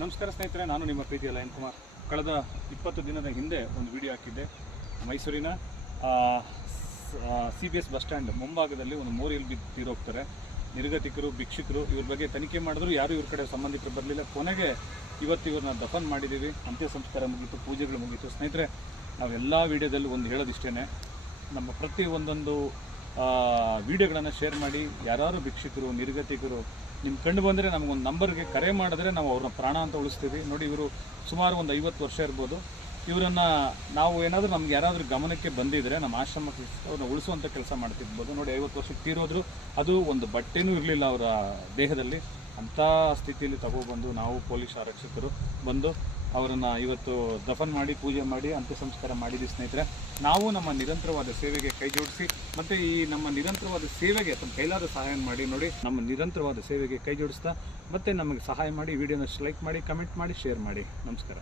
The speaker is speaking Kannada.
ನಮಸ್ಕಾರ ಸ್ನೇಹಿತರೆ, ನಾನು ನಿಮ್ಮ ಪ್ರೀತಿಯ ಲಯನ್ ಕುಮಾರ್. ಕಳೆದ 20 ದಿನದ ಹಿಂದೆ ಒಂದು ವಿಡಿಯೋ ಹಾಕಿದ್ದೆ. ಮೈಸೂರಿನ CBS ಬಸ್ ಸ್ಟ್ಯಾಂಡ್ ಮುಂಭಾಗದಲ್ಲಿ ಒಂದು ಮೋರಿಯಲ್ಲಿ ಬಿದ್ದು ತೀರೋಗ್ತಾರೆ. ನಿರ್ಗತಿಕರು, ಭಿಕ್ಷುಕರು, ಇವ್ರ ಬಗ್ಗೆ ತನಿಖೆ ಮಾಡಿದ್ರು ಯಾರೂ ಇವ್ರ ಕಡೆ ಸಂಬಂಧಿಕರು ಬರಲಿಲ್ಲ. ಕೊನೆಗೆ ಇವತ್ತು ಇವ್ರನ್ನ ದಫನ್ ಮಾಡಿದ್ದೀವಿ. ಅಂತ್ಯ ಸಂಸ್ಕಾರ ಮುಗೀತು, ಪೂಜೆಗಳು ಮುಗೀತು. ಸ್ನೇಹಿತರೆ, ನಾವೆಲ್ಲ ವೀಡಿಯೋದಲ್ಲಿ ಒಂದು ಹೇಳೋದಿಷ್ಟೇ, ನಮ್ಮ ಪ್ರತಿ ಒಂದೊಂದು ವೀಡಿಯೋಗಳನ್ನು ಶೇರ್ ಮಾಡಿ. ಯಾರು ಭಿಕ್ಷುಕರು, ನಿರ್ಗತಿಕರು ನಿಮ್ಮ ಕಂಡು ಬಂದರೆ ನಮಗೊಂದು ನಂಬರ್ಗೆ ಕರೆ ಮಾಡಿದ್ರೆ ನಾವು ಅವ್ರನ್ನ ಪ್ರಾಣ ಅಂತ ಉಳಿಸ್ತೀವಿ. ನೋಡಿ, ಇವರು ಸುಮಾರು ಒಂದು 50 ವರ್ಷ ಇರ್ಬೋದು. ಇವರನ್ನು ನಾವು ಏನಾದರೂ ನಮ್ಗೆ ಯಾರಾದರೂ ಗಮನಕ್ಕೆ ಬಂದಿದ್ದರೆ ನಮ್ಮ ಆಶ್ರಮಕ್ಕೆ ಅವ್ರನ್ನ ಉಳಿಸುವಂಥ ಕೆಲಸ ಮಾಡ್ತಿರ್ಬೋದು. ನೋಡಿ, 50 ವರ್ಷಕ್ಕೆ ತೀರೋದ್ರು, ಅದು ಒಂದು ಬಟ್ಟೆನೂ ಇರಲಿಲ್ಲ ಅವರ ದೇಹದಲ್ಲಿ. ಅಂಥ ಸ್ಥಿತಿಯಲ್ಲಿ ತಗೊಬಂದು ನಾವು ಪೊಲೀಸ್ ಆರಕ್ಷಕರು ಬಂದು ಅವರನ್ನು ಇವತ್ತು ದಫನ್ ಮಾಡಿ, ಪೂಜೆ ಮಾಡಿ, ಅಂತ್ಯ ಸಂಸ್ಕಾರ ಮಾಡಿದ್ದೀವಿ. ಸ್ನೇಹಿತರೆ, ನಾವು ನಮ್ಮ ನಿರಂತರವಾದ ಸೇವೆಗೆ ಕೈ ಜೋಡಿಸಿ, ಮತ್ತು ಈ ನಮ್ಮ ನಿರಂತರವಾದ ಸೇವೆಗೆ ತಮ್ಮ ಕೈಲಾದ ಸಹಾಯ ಮಾಡಿ. ನೋಡಿ, ನಮ್ಮ ನಿರಂತರವಾದ ಸೇವೆಗೆ ಕೈ ಜೋಡಿಸ್ತಾ ಮತ್ತೆ ನಮಗೆ ಸಹಾಯ ಮಾಡಿ. ವಿಡಿಯೋನ ಲೈಕ್ ಮಾಡಿ, ಕಮೆಂಟ್ ಮಾಡಿ, ಶೇರ್ ಮಾಡಿ. ನಮಸ್ಕಾರ.